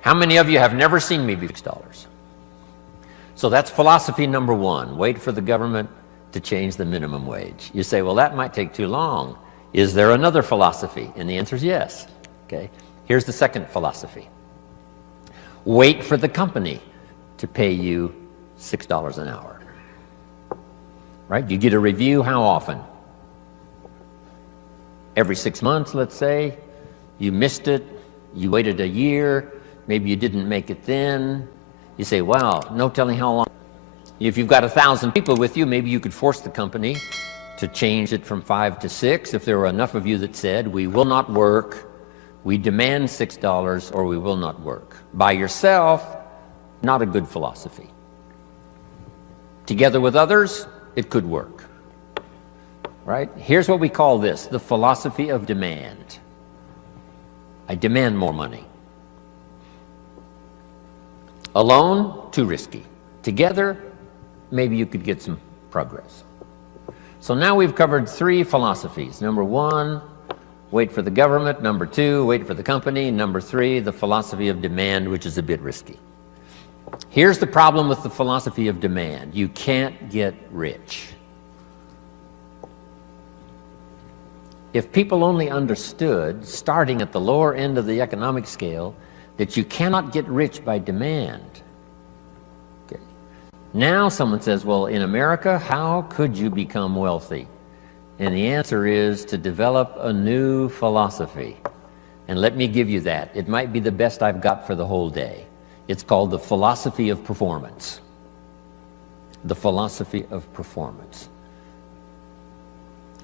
How many of you have never seen me before $6? So that's philosophy number one. Wait for the government to change the minimum wage. You say, well, that might take too long. Is there another philosophy? And the answer is yes. Okay. Here's the second philosophy. Wait for the company to pay you $6 an hour. Right? You get a review how often? Every 6 months, let's say. You missed it. You waited a year. Maybe you didn't make it then. You say, wow, no telling how long. If you've got 1,000 people with you, maybe you could force the company to change it from 5 to 6 if there were enough of you that said, we will not work, we demand $6, or we will not work. By yourself, not a good philosophy. Together with others, it could work. Right? Here's what we call this, the philosophy of demand. I demand more money. Alone, too risky. Together, maybe you could get some progress. So now we've covered 3 philosophies. Number 1, wait for the government. Number 2, wait for the company. Number 3, the philosophy of demand, which is a bit risky. Here's the problem with the philosophy of demand. You can't get rich. If people only understood, starting at the lower end of the economic scale, that you cannot get rich by demand. Okay. Now someone says, well, in America, how could you become wealthy? And the answer is to develop a new philosophy. And let me give you that. It might be the best I've got for the whole day. It's called the philosophy of performance. The philosophy of performance.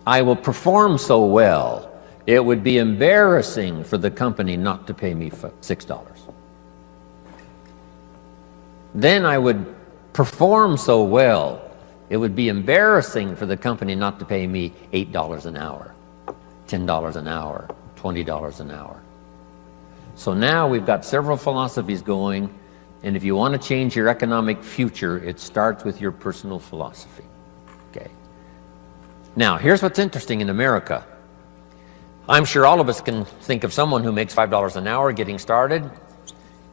I will perform so well, it would be embarrassing for the company not to pay me $6. Then I would perform so well, it would be embarrassing for the company not to pay me $8 an hour, $10 an hour, $20 an hour. So now we've got several philosophies going, and if you want to change your economic future, it starts with your personal philosophy. Okay. Now, here's what's interesting in America. I'm sure all of us can think of someone who makes $5 an hour getting started.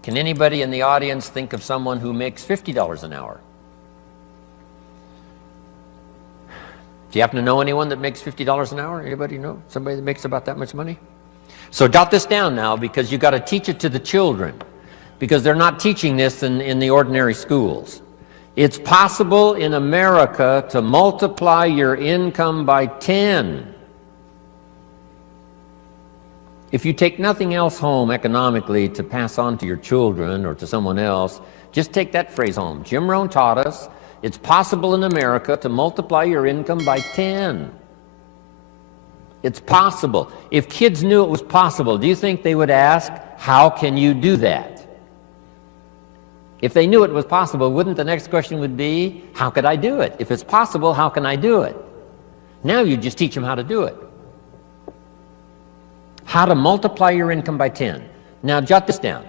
Can anybody in the audience think of someone who makes $50 an hour? Do you happen to know anyone that makes $50 an hour? Anybody know somebody that makes about that much money? So jot this down now, because you got to teach it to the children, because they're not teaching this in the ordinary schools. It's possible in America to multiply your income by 10. If you take nothing else home economically to pass on to your children or to someone else, just take that phrase home. Jim Rohn taught us it's possible in America to multiply your income by 10. It's possible. If kids knew it was possible, do you think they would ask, how can you do that? If they knew it was possible, wouldn't the next question would be, how could I do it? If it's possible, how can I do it? Now you just teach them how to do it. How to multiply your income by 10. Now jot this down.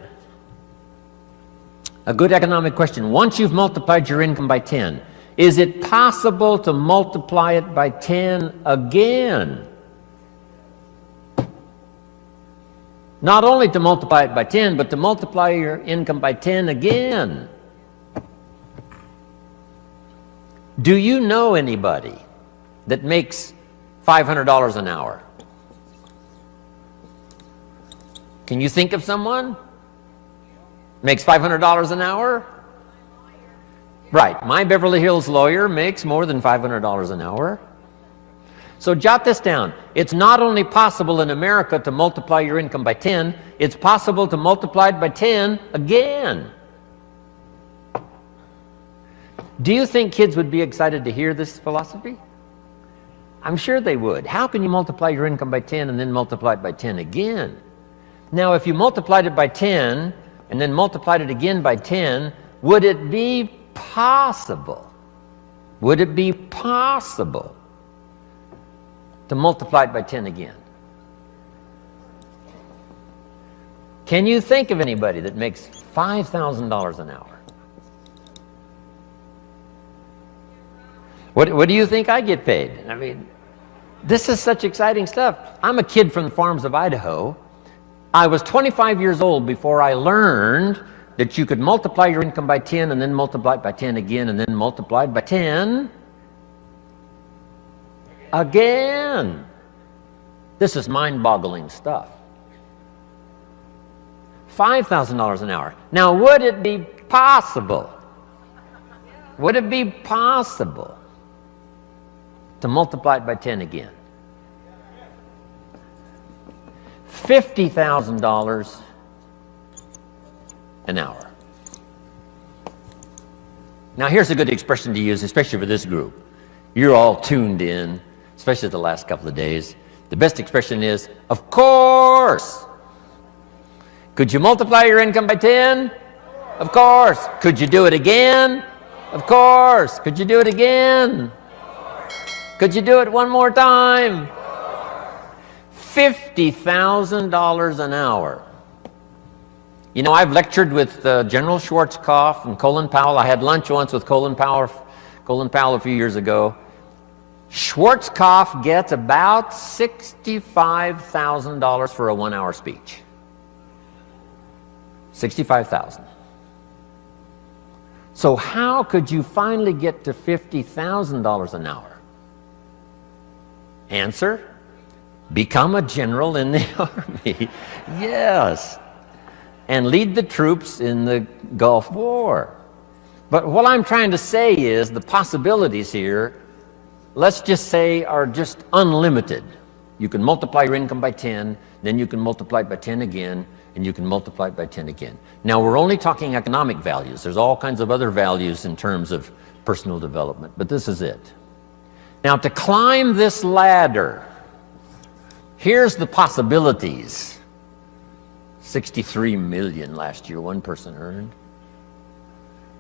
A good economic question. Once you've multiplied your income by 10, is it possible to multiply it by 10 again? Not only to multiply it by 10, but to multiply your income by 10 again. Do you know anybody that makes $500 an hour? Can you think of someone? Makes $500 an hour? Right, my Beverly Hills lawyer makes more than $500 an hour. So jot this down. It's not only possible in America to multiply your income by 10, it's possible to multiply it by 10 again. Do you think kids would be excited to hear this philosophy? I'm sure they would. How can you multiply your income by 10 and then multiply it by 10 again? Now, if you multiplied it by 10 and then multiplied it again by 10, would it be possible? Would it be possible to multiply it by 10 again? Can you think of anybody that makes $5,000 an hour? What do you think I get paid? I mean, this is such exciting stuff. I'm a kid from the farms of Idaho. I was 25 years old before I learned that you could multiply your income by 10 and then multiply it by 10 again and then multiply it by 10 again. This is mind-boggling stuff. $5,000 an hour. Now, would it be possible? Would it be possible to multiply it by 10 again? $50,000 an hour. Now, here's a good expression to use, especially for this group. You're all tuned in, especially the last couple of days. The best expression is, of course. Could you multiply your income by 10? Of course. Could you do it again? Of course. Could you do it again? Could you do it one more time? $50,000 an hour. You know, I've lectured with General Schwarzkopf and Colin Powell. I had lunch once with Colin Powell a few years ago. Schwarzkopf gets about $65,000 for a 1-hour speech. $65,000. So how could you finally get to $50,000 an hour? Answer: become a general in the army. Yes. And lead the troops in the Gulf War. But what I'm trying to say is the possibilities here, let's just say, are just unlimited. You can multiply your income by 10, then you can multiply it by 10 again, and you can multiply it by 10 again. Now, we're only talking economic values. There's all kinds of other values in terms of personal development, but this is it. Now, to climb this ladder, here's the possibilities. 63 million last year, one person earned.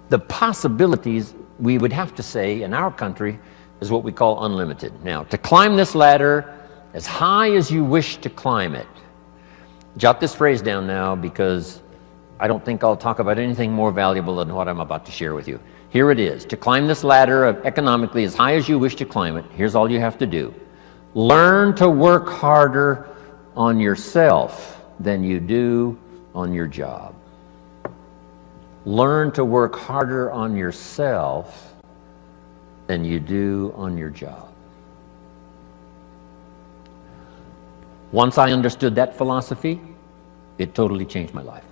The possibilities, we would have to say, in our country, is what we call unlimited. Now, to climb this ladder as high as you wish to climb it. Jot this phrase down now, because I don't think I'll talk about anything more valuable than what I'm about to share with you. Here it is. To climb this ladder economically as high as you wish to climb it, here's all you have to do. Learn to work harder on yourself than you do on your job. Learn to work harder on yourself than you do on your job. Once I understood that philosophy, it totally changed my life.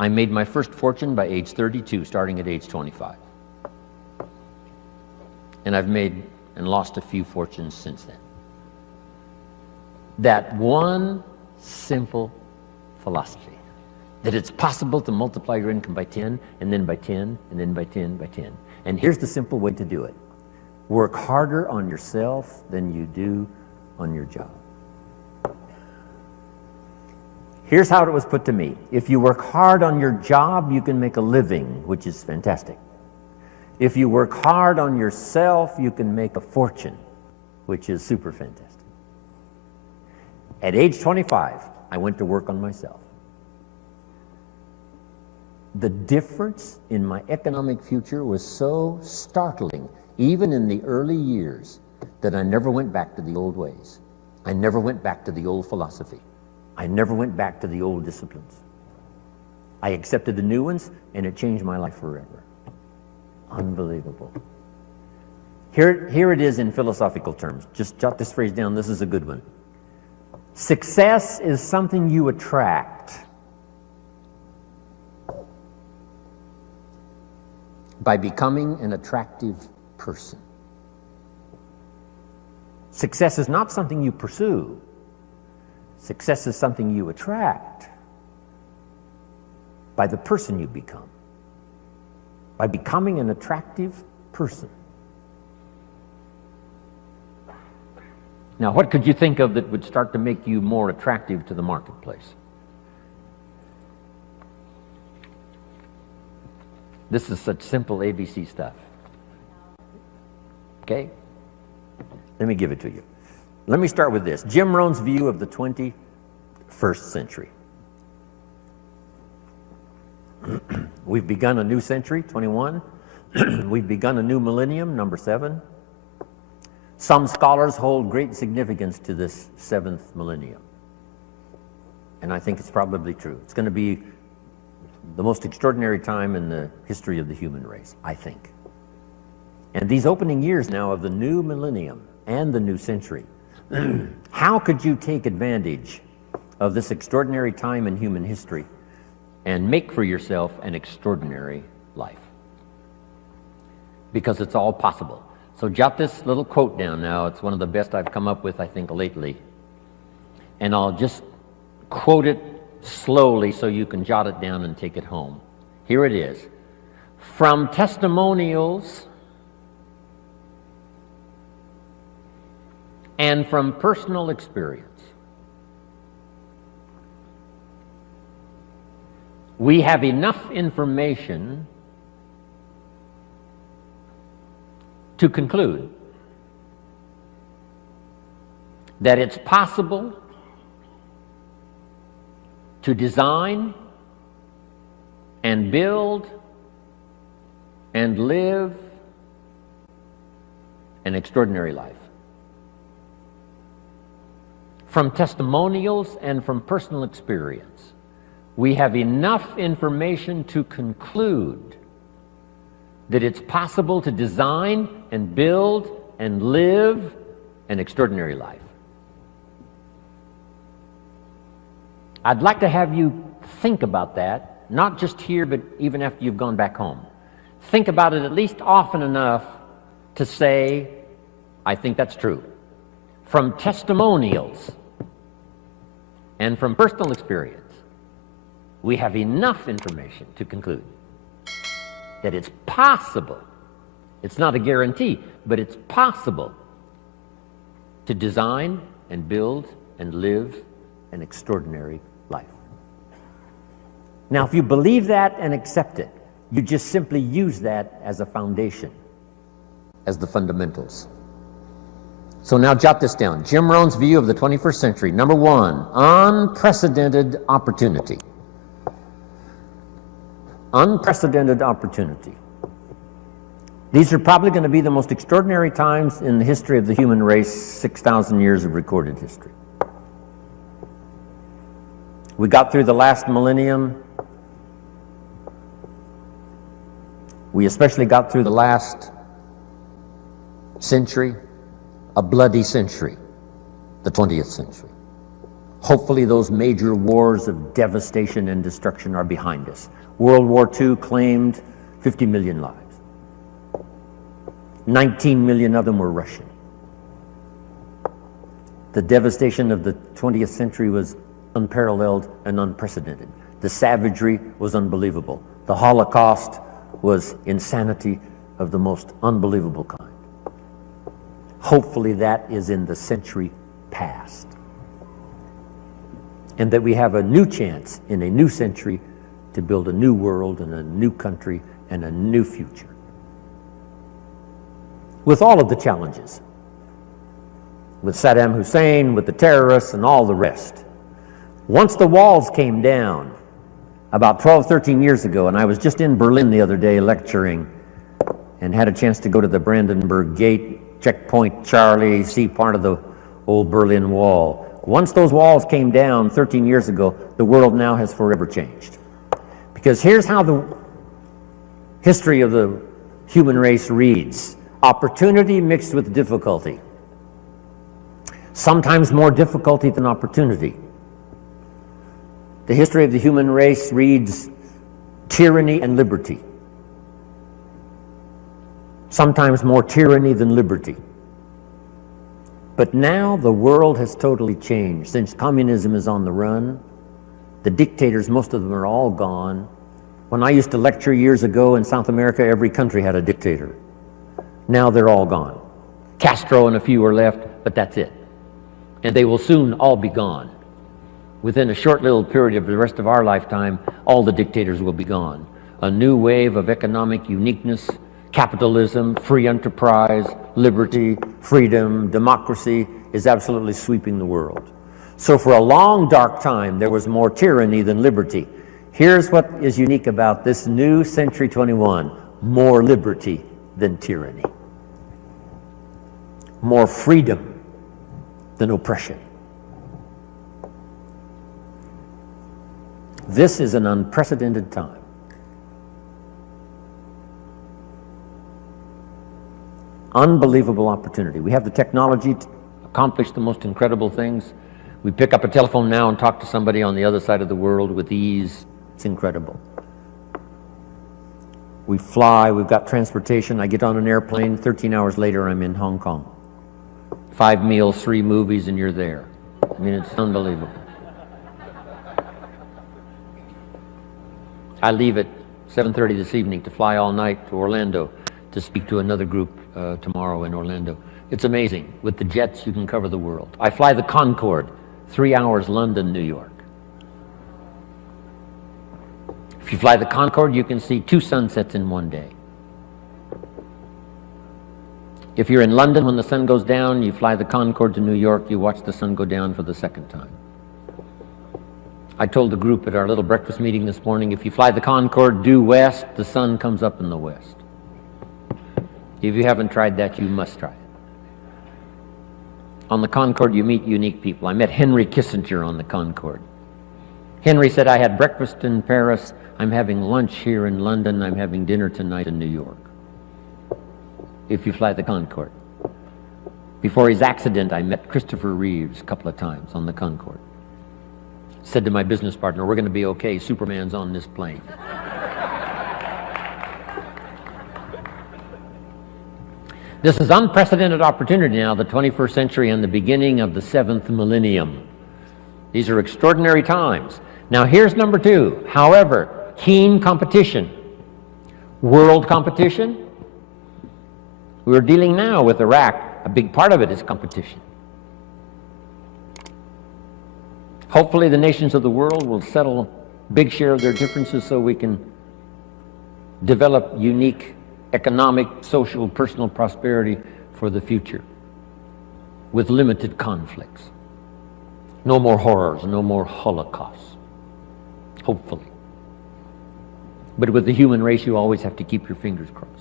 I made my first fortune by age 32, starting at age 25. And I've made and lost a few fortunes since then. That one simple philosophy, that it's possible to multiply your income by 10, and then by 10, and then by 10, by 10. And here's the simple way to do it. Work harder on yourself than you do on your job. Here's how it was put to me. If you work hard on your job, you can make a living, which is fantastic. If you work hard on yourself, you can make a fortune, which is super fantastic. At age 25, I went to work on myself. The difference in my economic future was so startling, even in the early years, that I never went back to the old ways. I never went back to the old philosophy. I never went back to the old disciplines. I accepted the new ones, and it changed my life forever. Unbelievable. Here it is in philosophical terms. Just jot this phrase down. This is a good one. Success is something you attract by becoming an attractive person. Success is not something you pursue. Success is something you attract by the person you become, by becoming an attractive person. Now, what could you think of that would start to make you more attractive to the marketplace? This is such simple ABC stuff. Okay? Let me give it to you. Let me start with this. Jim Rohn's view of the 21st century. We've begun a new century, 21. We've begun a new millennium, number 7. Some scholars hold great significance to this 7th millennium. And I think it's probably true. It's going to be the most extraordinary time in the history of the human race, I think. And these opening years now of the new millennium and the new century, how could you take advantage of this extraordinary time in human history and make for yourself an extraordinary life? Because it's all possible. So jot this little quote down now. It's one of the best I've come up with, I think, lately. And I'll just quote it slowly so you can jot it down and take it home. Here it is. From testimonials and from personal experience, we have enough information to conclude that it's possible to design and build and live an extraordinary life. From testimonials and from personal experience, we have enough information to conclude that it's possible to design and build and live an extraordinary life. I'd like to have you think about that, not just here, but even after you've gone back home. Think about it at least often enough to say, I think that's true. From testimonials and from personal experience, we have enough information to conclude that it's possible, it's not a guarantee, but it's possible to design and build and live an extraordinary life. Now, if you believe that and accept it, you just simply use that as a foundation, as the fundamentals. So now jot this down. Jim Rohn's view of the 21st century. Number one, unprecedented opportunity. Unprecedented opportunity. These are probably going to be the most extraordinary times in the history of the human race, 6,000 years of recorded history. We got through the last millennium. We especially got through the last century, a bloody century, the 20th century. Hopefully those major wars of devastation and destruction are behind us. World War II claimed 50 million lives. 19 million of them were Russian. The devastation of the 20th century was unparalleled and unprecedented. The savagery was unbelievable. The Holocaust was insanity of the most unbelievable kind. Hopefully that is in the century past. And that we have a new chance in a new century to build a new world and a new country and a new future. With all of the challenges. With Saddam Hussein, with the terrorists, and all the rest. Once the walls came down, about 12, 13 years ago, and I was just in Berlin the other day lecturing and had a chance to go to the Brandenburg Gate, Checkpoint Charlie, see part of the old Berlin Wall. Once those walls came down 13 years ago, the world now has forever changed. Because here's how the history of the human race reads. Opportunity mixed with difficulty. Sometimes more difficulty than opportunity. The history of the human race reads tyranny and liberty. Sometimes more tyranny than liberty. But now the world has totally changed. Since communism is on the run, the dictators, most of them are all gone. When I used to lecture years ago in South America, every country had a dictator. Now they're all gone. Castro and a few are left, but that's it. And they will soon all be gone. Within a short little period of the rest of our lifetime, all the dictators will be gone. A new wave of economic uniqueness, capitalism, free enterprise, liberty, freedom, democracy is absolutely sweeping the world. So for a long, dark time, there was more tyranny than liberty. Here's what is unique about this new Century 21. More liberty than tyranny. More freedom than oppression. This is an unprecedented time. Unbelievable opportunity. We have the technology to accomplish the most incredible things. We pick up a telephone now and talk to somebody on the other side of the world with ease. It's incredible. We fly, we've got transportation. I get on an airplane, 13 hours later I'm in Hong Kong. 5 meals, 3 movies, and you're there. I mean, it's unbelievable. I leave at 7:30 this evening to fly all night to Orlando to speak to another group tomorrow in Orlando. It's amazing. With the jets, you can cover the world. I fly the Concorde, 3 hours London, New York. If you fly the Concorde, you can see 2 sunsets in one day. If you're in London when the sun goes down, you fly the Concorde to New York, you watch the sun go down for the second time. I told the group at our little breakfast meeting this morning, if you fly the Concorde due west, the sun comes up in the west. If you haven't tried that, you must try it. On the Concorde, you meet unique people. I met Henry Kissinger on the Concorde. Henry said, I had breakfast in Paris, I'm having lunch here in London, I'm having dinner tonight in New York. If you fly the Concorde. Before his accident, I met Christopher Reeves a couple of times on the Concorde. Said to my business partner, we're going to be okay, Superman's on this plane. This is unprecedented opportunity now, the 21st century and the beginning of the 7th millennium. These are extraordinary times. Now here's number 2. However, keen competition. World competition. We're dealing now with Iraq. A big part of it is competition. Hopefully the nations of the world will settle a big share of their differences so we can develop unique economic, social, personal prosperity for the future with limited conflicts. No more horrors, no more holocausts, hopefully. But with the human race, you always have to keep your fingers crossed.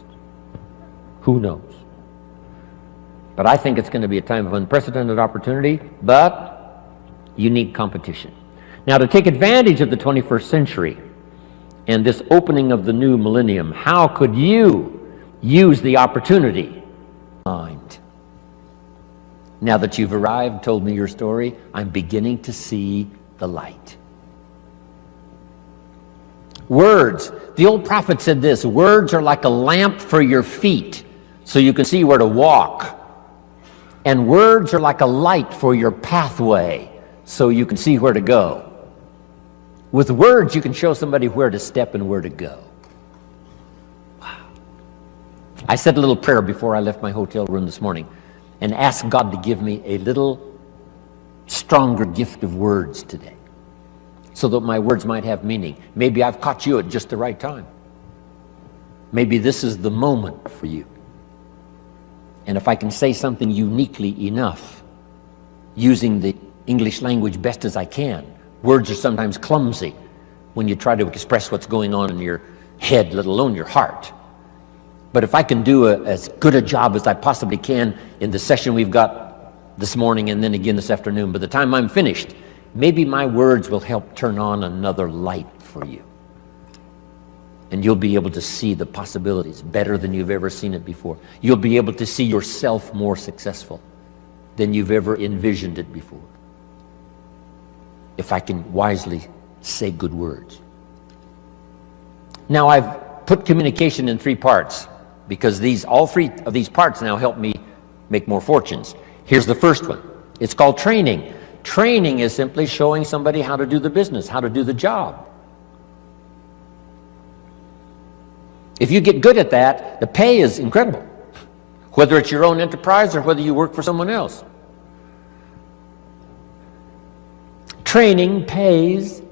Who knows? But I think it's going to be a time of unprecedented opportunity, but unique competition. Now, to take advantage of the 21st century and this opening of the new millennium, how could you use the opportunity? Mind. Now that you've arrived, told me your story, I'm beginning to see the light. Words. The old prophet said this, words are like a lamp for your feet so you can see where to walk. And words are like a light for your pathway so you can see where to go. With words, you can show somebody where to step and where to go. Wow. I said a little prayer before I left my hotel room this morning and asked God to give me a little stronger gift of words today so that my words might have meaning. Maybe I've caught you at just the right time. Maybe this is the moment for you. And if I can say something uniquely enough, using the English language best as I can, words are sometimes clumsy when you try to express what's going on in your head, let alone your heart. But if I can do as good a job as I possibly can in the session we've got this morning and then again this afternoon, by the time I'm finished, maybe my words will help turn on another light for you. And you'll be able to see the possibilities better than you've ever seen it before. You'll be able to see yourself more successful than you've ever envisioned it before. If I can wisely say good words. Now I've put communication in 3 parts because all 3 of these parts now help me make more fortunes. Here's the first one. It's called training. Training is simply showing somebody how to do the business, how to do the job. If you get good at that, the pay is incredible, whether it's your own enterprise or whether you work for someone else. Training pays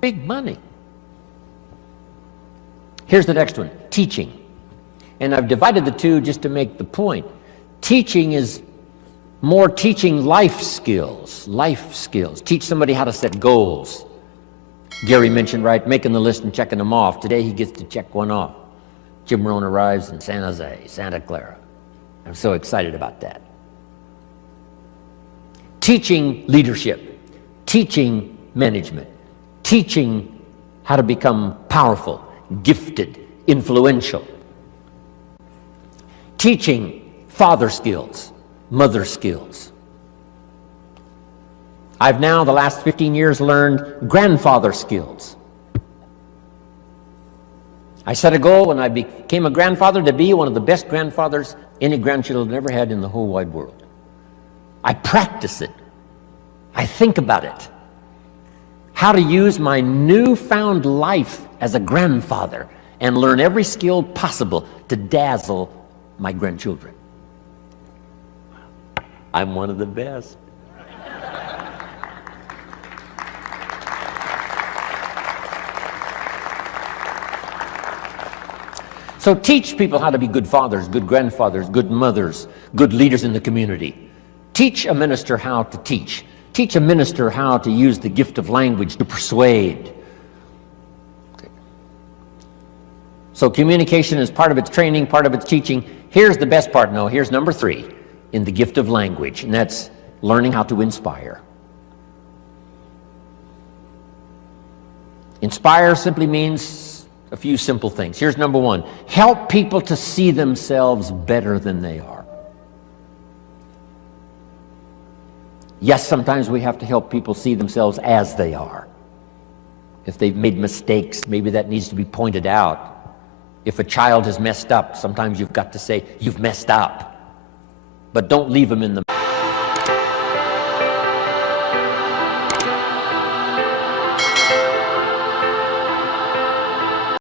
big money. Here's the next one, teaching. And I've divided the 2 just to make the point. Teaching is more teaching life skills. Teach somebody how to set goals. Gary mentioned, right, making the list and checking them off. Today he gets to check one off. Jim Rohn arrives in San Jose, Santa Clara. I'm so excited about that. Teaching leadership. teaching management, teaching how to become powerful, gifted, influential, teaching father skills, mother skills. I've now, the last 15 years, learned grandfather skills. I set a goal when I became a grandfather to be one of the best grandfathers any grandchildren ever had in the whole wide world. I practice it. I think about it. How to use my newfound life as a grandfather and learn every skill possible to dazzle my grandchildren. I'm one of the best. So teach people how to be good fathers, good grandfathers, good mothers, good leaders in the community. Teach a minister how to teach. Teach a minister how to use the gift of language to persuade. Okay. So communication is part of its training, part of its teaching. Here's the best part. No, here's number 3 in the gift of language, and that's learning how to inspire. Inspire simply means a few simple things. Here's number 1. Help people to see themselves better than they are. Yes, sometimes we have to help people see themselves as they are. If they've made mistakes, maybe that needs to be pointed out. If a child has messed up, sometimes you've got to say, you've messed up. But don't leave them in the